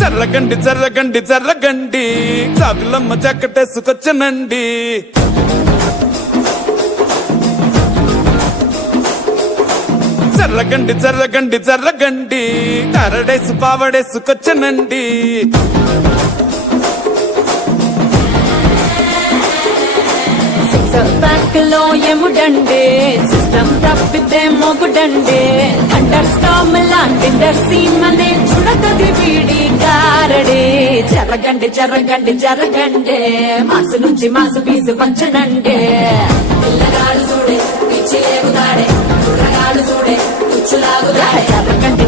జర్రగండి జర్రగండి జర్రగండి చాకులమ్మ చక్కటేసుకొచ్చనండి. జర్రగండి జర్రగండి జర్రగండి కరడేసు పావడేసుకొచ్చనండి. Back లో ఎముడండే system తప్పితే మొగుడండే under storm లాంటి సీమనే చూడతది వీడి గారడే. జరగండి జరగండి జరగండే మాసు నుంచి మాసు పీసు పంచనండే. పిల్లగాడు చూడే పిచ్చి లేగుతాడే, కుర్రగాడు చూడే కుచ్చులాగుతాడే. జరగండి